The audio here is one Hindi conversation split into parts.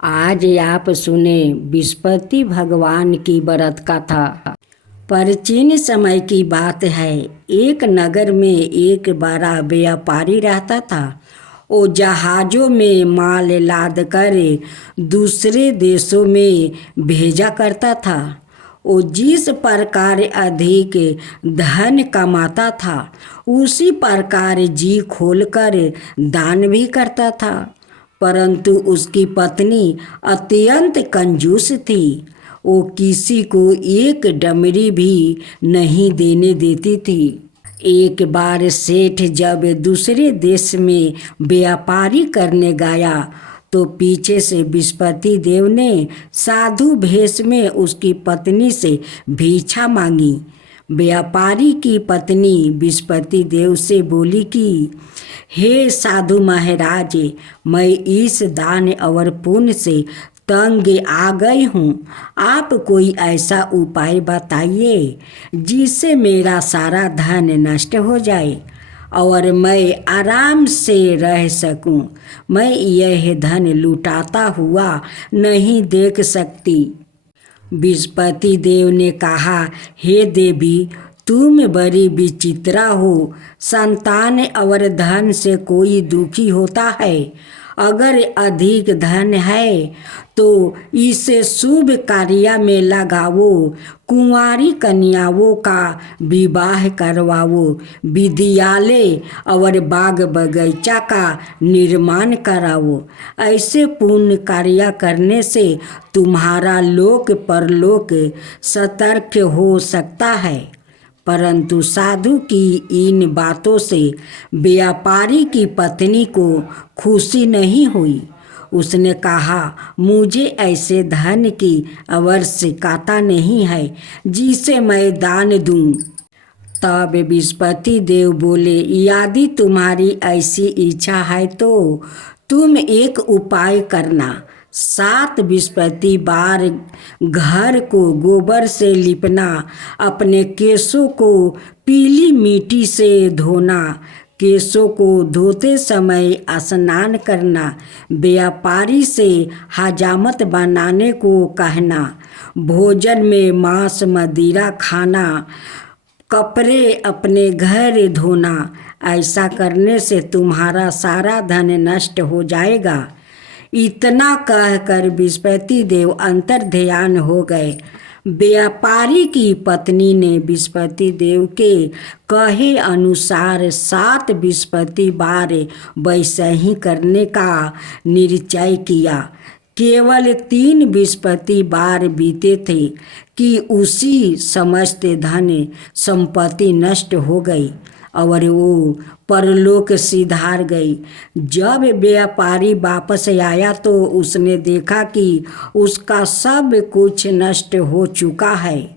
आज आप सुने विस्पति भगवान की व्रत कथा। प्राचीन समय की बात है। एक नगर में एक बड़ा व्यापारी रहता था। वो जहाज़ों में माल लाद कर दूसरे देशों में भेजा करता था। वो जिस प्रकार अधिक धन कमाता था उसी प्रकार जी खोलकर दान भी करता था। परंतु उसकी पत्नी अत्यंत कंजूस थी। वो किसी को एक डमरी भी नहीं देने देती थी। एक बार सेठ जब दूसरे देश में व्यापारी करने गया तो पीछे से विस्पति देव ने साधु भेष में उसकी पत्नी से भिक्षा मांगी। व्यापारी की पत्नी विस्पति देव से बोली कि हे साधु महाराज, मैं इस दान और पुण्य से तंग आ गई हूँ। आप कोई ऐसा उपाय बताइए जिससे मेरा सारा धन नष्ट हो जाए और मैं आराम से रह सकूं। मैं यह धन लुटाता हुआ नहीं देख सकती। विस्पति देव ने कहा, हे देवी, तुम बड़ी विचित्रा हो। संतान और धन से कोई दुखी होता है। अगर अधिक धन है तो इसे शुभ कार्य में लगाओ, कुंवारी कन्याओं का विवाह करवाओ, विद्यालय और बाग बगीचा का निर्माण कराओ। ऐसे पुण्य कार्य करने से तुम्हारा लोक परलोक सतर्क हो सकता है। परंतु साधु की इन बातों से व्यापारी की पत्नी को खुशी नहीं हुई। उसने कहा, मुझे ऐसे धन की आवश्यकता नहीं है जिसे मैं दान दूं। तब विस्पति देव बोले, यदि तुम्हारी ऐसी इच्छा है तो तुम एक उपाय करना। 7 विस्पति बार घर को गोबर से लिपना, अपने केशों को पीली मिट्टी से धोना, केशों को धोते समय स्नान करना, व्यापारी से हजामत बनाने को कहना, भोजन में मांस मदिरा खाना, कपड़े अपने घर धोना। ऐसा करने से तुम्हारा सारा धन नष्ट हो जाएगा। इतना कहकर विस्पति देव अंतर्ध्यान हो गए। व्यापारी की पत्नी ने विस्पति देव के कहे अनुसार 7 विस्पति बार वैसे ही करने का निश्चय किया। केवल 3 विस्पति बार बीते थे कि उसी समस्त धन संपत्ति नष्ट हो गई और वो परलोक सिधार गई। जब व्यापारी वापस आया तो उसने देखा कि उसका सब कुछ नष्ट हो चुका है।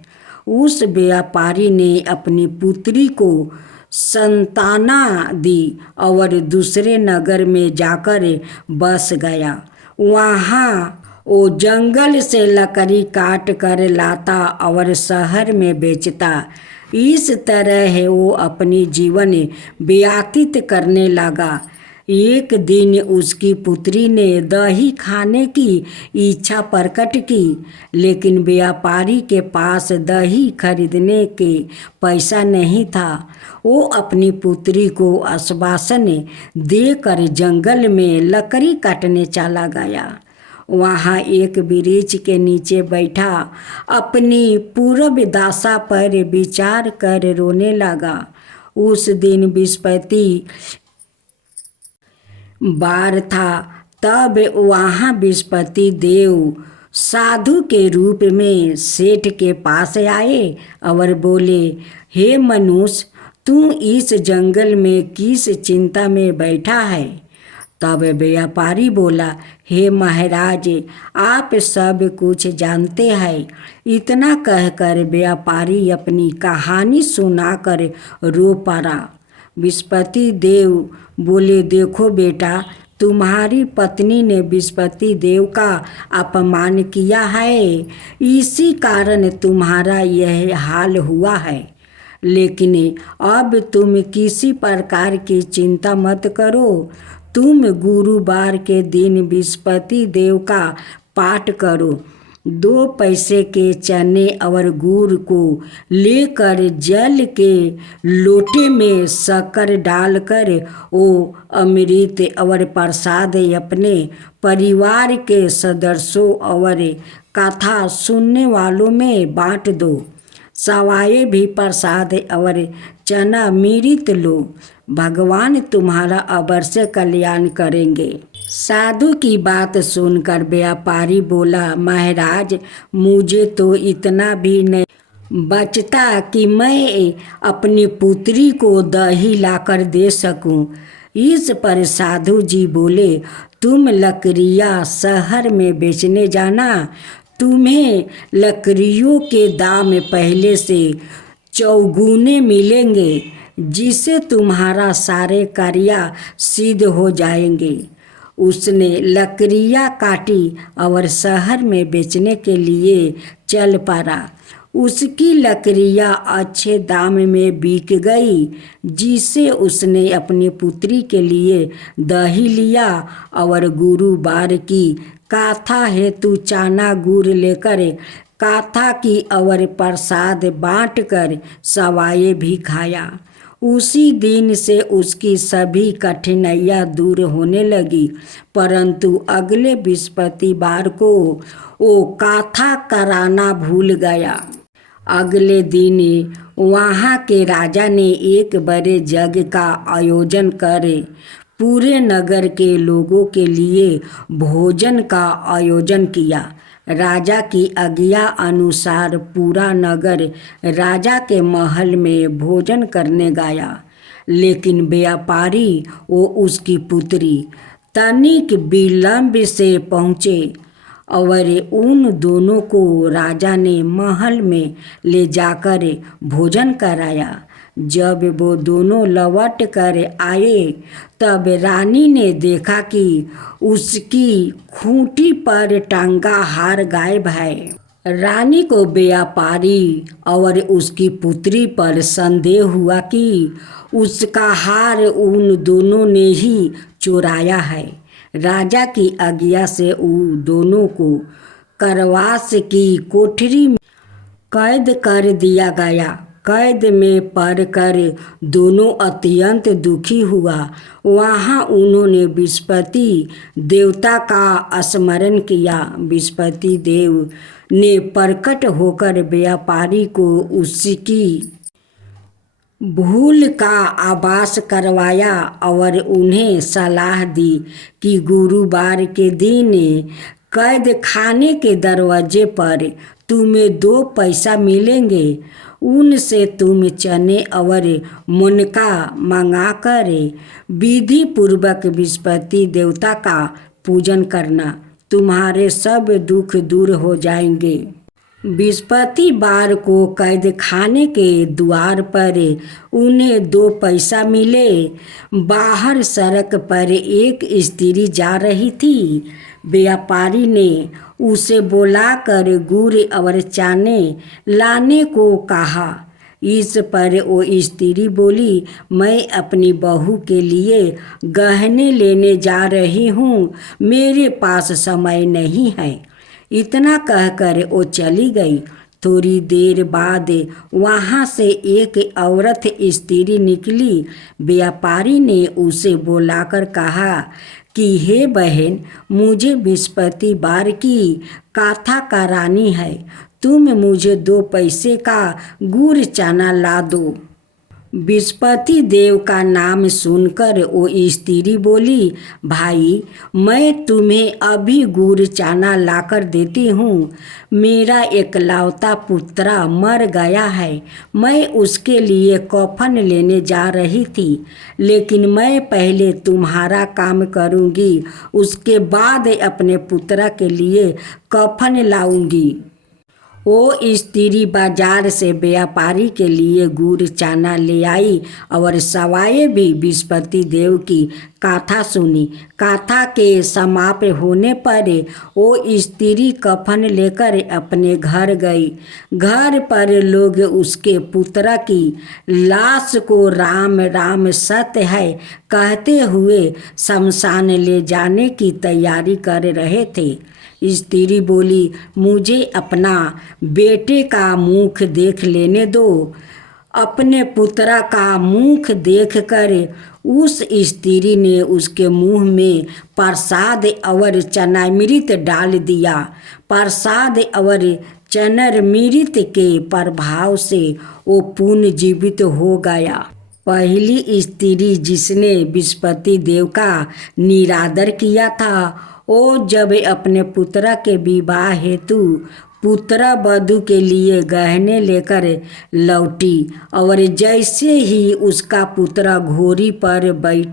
उस व्यापारी ने अपनी पुत्री को संताना दी और दूसरे नगर में जाकर बस गया। वहाँ वो जंगल से लकड़ी काट कर लाता और शहर में बेचता। इस तरह वो अपनी जीवन व्यतीत करने लगा। एक दिन उसकी पुत्री ने दही खाने की इच्छा प्रकट की, लेकिन व्यापारी के पास दही खरीदने के पैसा नहीं था। वो अपनी पुत्री को आश्वासन देकर जंगल में लकड़ी काटने चला गया। वहाँ एक वृक्ष के नीचे बैठा अपनी पूर्व दशा पर विचार कर रोने लगा। उस दिन विस्पति बार था। तब वहाँ विस्पति देव साधु के रूप में सेठ के पास आए और बोले, हे मनुष्य, तू इस जंगल में किस चिंता में बैठा है? तब व्यापारी बोला, हे महाराज, आप सब कुछ जानते हैं। इतना कहकर व्यापारी अपनी कहानी सुनाकर रो पड़ा। विस्पति देव बोले, देखो बेटा, तुम्हारी पत्नी ने विस्पति देव का अपमान किया है, इसी कारण तुम्हारा यह हाल हुआ है। लेकिन अब तुम किसी प्रकार की चिंता मत करो। तुम गुरुवार के दिन बृहस्पति देव का पाठ करो। 2 पैसे के चने और गुड़ को लेकर जल के लोटे में शक्कर डालकर वो अमृत और प्रसाद अपने परिवार के सदस्यों और कथा सुनने वालों में बांट दो। सवाए भी प्रसाद और चना अमृत लो। भगवान तुम्हारा अवश्य कल्याण करेंगे। साधु की बात सुनकर व्यापारी बोला, महाराज, मुझे तो इतना भी नहीं बचता कि मैं अपनी पुत्री को दही लाकर दे सकूं। इस पर साधु जी बोले, तुम लकड़ियाँ शहर में बेचने जाना। तुम्हें लकड़ियों के दाम पहले से चौगुने मिलेंगे, जिससे तुम्हारा सारे कार्य सिद्ध हो जाएंगे। उसने लकड़ियाँ काटी और शहर में बेचने के लिए चल पड़ा। उसकी लकड़ियाँ अच्छे दाम में बिक गई, जिससे उसने अपनी पुत्री के लिए दही लिया और गुरुवार की कथा हेतु चना गुड़ लेकर कथा की और प्रसाद बांटकर सवाए भी खाया। उसी दिन से उसकी सभी कठिनाइयाँ दूर होने लगी। परंतु अगले बृहस्पतिवार को वो कथा कराना भूल गया। अगले दिन वहाँ के राजा ने एक बड़े यज्ञ का आयोजन कर पूरे नगर के लोगों के लिए भोजन का आयोजन किया। राजा की आज्ञा अनुसार पूरा नगर राजा के महल में भोजन करने गया, लेकिन व्यापारी वो उसकी पुत्री तनिक विलंब से पहुँचे और उन दोनों को राजा ने महल में ले जाकर भोजन कराया। जब वो दोनों लौट कर आए तब रानी ने देखा कि उसकी खूंटी पर टंगा हार गायब है। रानी को व्यापारी और उसकी पुत्री पर संदेह हुआ कि उसका हार उन दोनों ने ही चुराया है। राजा की आज्ञा से उन दोनों को कारावास की कोठरी में कैद कर दिया गया। कैद में पड़कर दोनों अत्यंत दुखी हुआ। वहाँ उन्होंने बृहस्पति देवता का स्मरण किया। बृहस्पति देव ने प्रकट होकर व्यापारी को उसकी भूल का आभास करवाया और उन्हें सलाह दी कि गुरुवार के दिन कैद खाने के दरवाजे पर तुम्हें 2 पैसा मिलेंगे। उनसे तुम चने और मुनका मंगाकर विधि पूर्वक बृहस्पति देवता का पूजन करना। तुम्हारे सब दुख दूर हो जाएंगे। बृहस्पतिवार को कैद खाने के द्वार पर उन्हें 2 पैसा मिले। बाहर सड़क पर एक स्त्री जा रही थी। व्यापारी ने उसे बुलाकर गुड़ और चने लाने को कहा। इस पर वो स्त्री बोली, मैं अपनी बहू के लिए गहने लेने जा रही हूँ, मेरे पास समय नहीं है। इतना कहकर वो चली गई। थोड़ी देर बाद वहाँ से एक औरत स्त्री निकली। व्यापारी ने उसे बुलाकर कहा कि हे बहन, मुझे बृहस्पतिवार की कथा करानी है, तुम मुझे 2 पैसे का गुड़ चना ला दो। बृहस्पति देव का नाम सुनकर वो स्त्री बोली, भाई, मैं तुम्हें अभी गुड़ चना लाकर देती हूँ। मेरा एकलौता पुत्रा मर गया है। मैं उसके लिए कफन लेने जा रही थी, लेकिन मैं पहले तुम्हारा काम करूँगी, उसके बाद अपने पुत्रा के लिए कफन लाऊंगी। वो स्त्री बाजार से व्यापारी के लिए गुड़ चाना ले आई और सवाए भी बृहस्पति देव की गाथा सुनी। गाथा के समाप्त होने पर वो स्त्री कफन लेकर अपने घर गई। घर पर लोग उसके पुत्र की लाश को राम राम सत्य है कहते हुए शमशान ले जाने की तैयारी कर रहे थे। स्त्री बोली, मुझे अपना बेटे का मुख देख लेने दो। अपने पुत्र का मुख देखकर उस स्त्री ने उसके मुंह में प्रसाद और चनामृत डाल दिया। प्रसाद और चनामृत के प्रभाव से वो पुनर्जीवित हो गया। पहली स्त्री जिसने बृहस्पति देव का निरादर किया था, वो जब अपने पुत्र के विवाह हेतु पुत्र वधू के लिए गहने लेकर लौटी और जैसे ही उसका पुत्र घोड़ी पर बैठ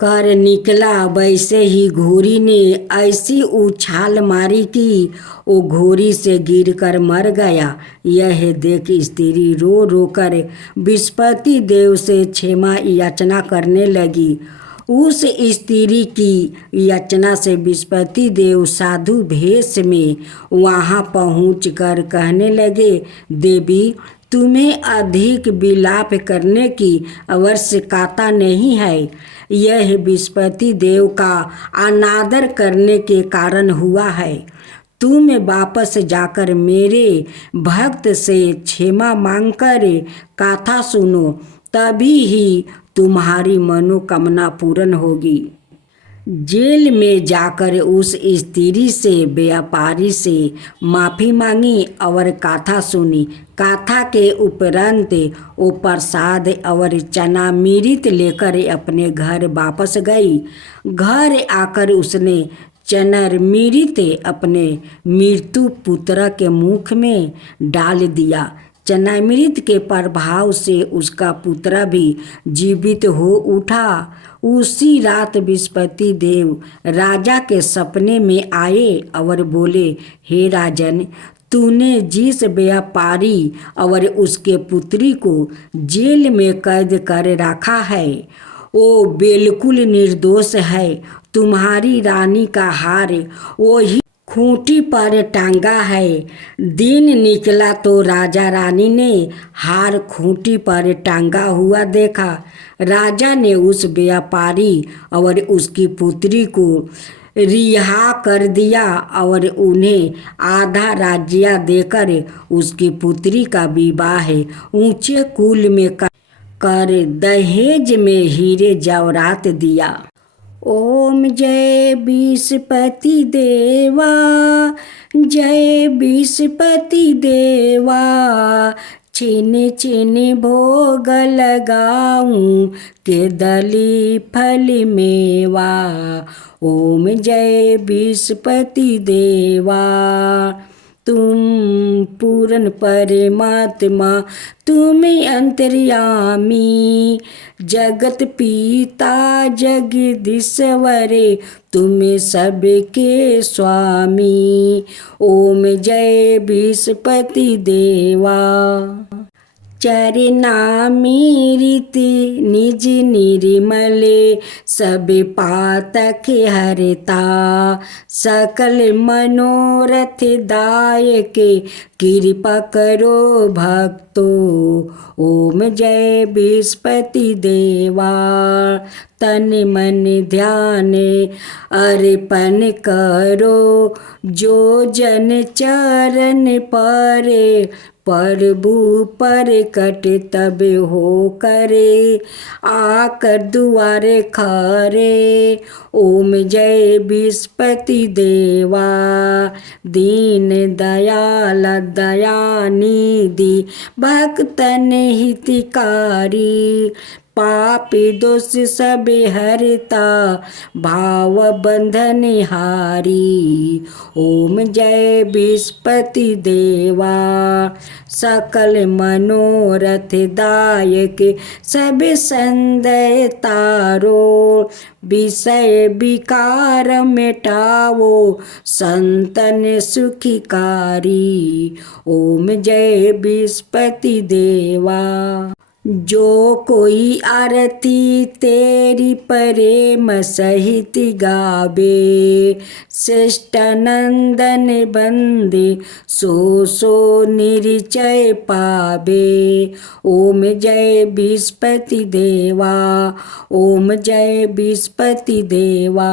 कर निकला, वैसे ही घोड़ी ने ऐसी उछाल मारी कि वो घोड़ी से गिरकर मर गया। यह देख स्त्री रो रो कर बृहस्पति देव से क्षमा याचना करने लगी। उस स्त्री की याचना से बृहस्पति देव साधु भेष में वहाँ पहुँचकर कहने लगे, देवी, तुम्हें अधिक विलाप करने की आवश्यकता नहीं है। यह बृहस्पति देव का अनादर करने के कारण हुआ है। तुम वापस जाकर मेरे भक्त से क्षमा मांगकर गाथा सुनो, तभी ही तुम्हारी मनोकामना पूर्ण होगी। जेल में जाकर उस स्त्री से व्यापारी से माफ़ी मांगी और गाथा सुनी। गाथा के उपरांत वो प्रसाद और चनामृत लेकर अपने घर वापस गई। घर आकर उसने चनामृत अपने मृत्यु पुत्र के मुख में डाल दिया। चनामृत के प्रभाव से उसका पुत्र भी जीवित हो उठा। उसी रात बृहस्पति देव राजा के सपने में आए और बोले, हे राजन, तूने जिस व्यापारी और उसके पुत्री को जेल में कैद कर रखा है, वो बिल्कुल निर्दोष है। तुम्हारी रानी का हार वही खूंटी पर टांगा है। दिन निकला तो राजा रानी ने हार खूंटी पर टांगा हुआ देखा। राजा ने उस व्यापारी और उसकी पुत्री को रिहा कर दिया और उन्हें आधा राज्य देकर उसकी पुत्री का विवाह ऊंचे कुल में कर दहेज में हीरे जवाहरात दिया। ओम जय बृहस्पति देवा, जय बृहस्पति देवा, छिन छिन भोग लगाऊं के दली फल मेवा। ओम जय बृहस्पति देवा, तुम पूर्ण परमात्मा, तुम अंतर्यामी, जगत पिता जगदीश्वरे, तुम सबके स्वामी। ओम जय बृहस्पति देवा। चरनामी रीति निज निर्मले, सब पातक हरता, सकल मनोरथ दायक, कृपा करो भक्तो। ओम जय बृहस्पति देवा। तन मन ध्यान अर्पण करो, जो जन चरण परे, प्रभु प्रकट तब हो करे, आकर दुआरे खरे। ओम जय बृहस्पति देवा। दीन दयाल दयानिधि, भक्तन हितकारी, पापी दोष सब हरता भाव बंधन हारी। ओम जय विस्पति देवा सकल मनोरथ दायक सब संदेह तारो। विषय विकार मिटावो संतन सुखिकारी। ओम जय विस्पति देवा। जो कोई आरती तेरी प्रेम सहित गावे श्रेष्ठ नंदन बंदे सो निश्चय पावे। ओम जय विस्पति देवा। ओम जय विस्पति देवा।